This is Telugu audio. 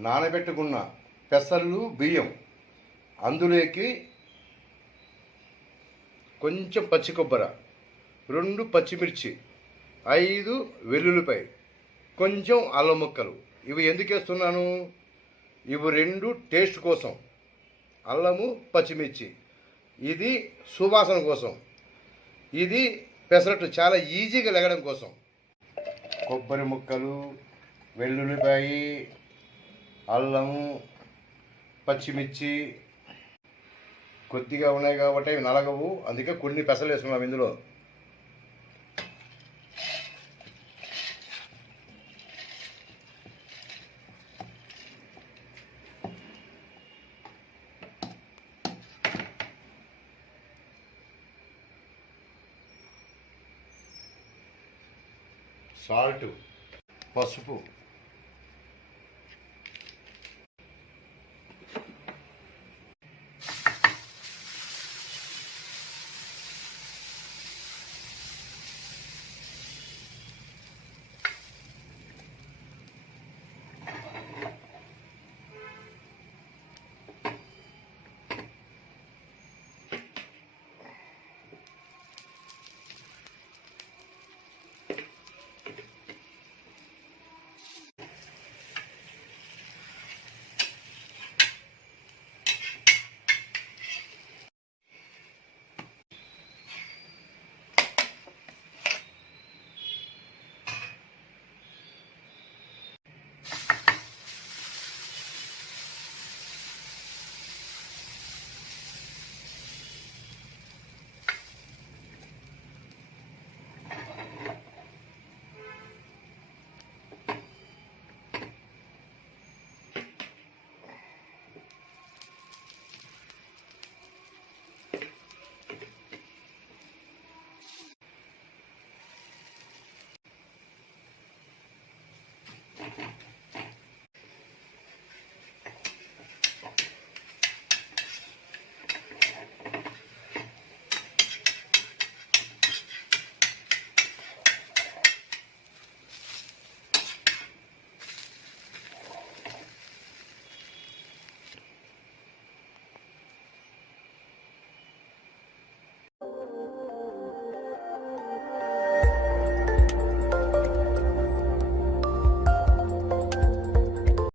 నానబెట్టుకున్న పెసర్లు బియ్యం అందులోకి కొంచెం పచ్చి కొబ్బరి రెండు పచ్చిమిర్చి ఐదు వెల్లుల్లిపాయ కొంచెం అల్లం ముక్కలు. ఇవి ఎందుకు వేస్తున్నాను? ఇవి రెండు టేస్ట్ కోసం. అల్లము పచ్చిమిర్చి. ఇది సువాసన కోసం. ఇది పెసరట్టు చాలా ఈజీగా లెగడం కోసం. కొబ్బరి ముక్కలు వెల్లుల్లిపాయి అల్లము పచ్చిమిర్చి కొద్దిగా ఉన్నాయి కాబట్టి అవి నలగవు. అందుకే కొన్ని పెసలు వేసుకున్నాం ఇందులో. సాల్ట్ పసుపు.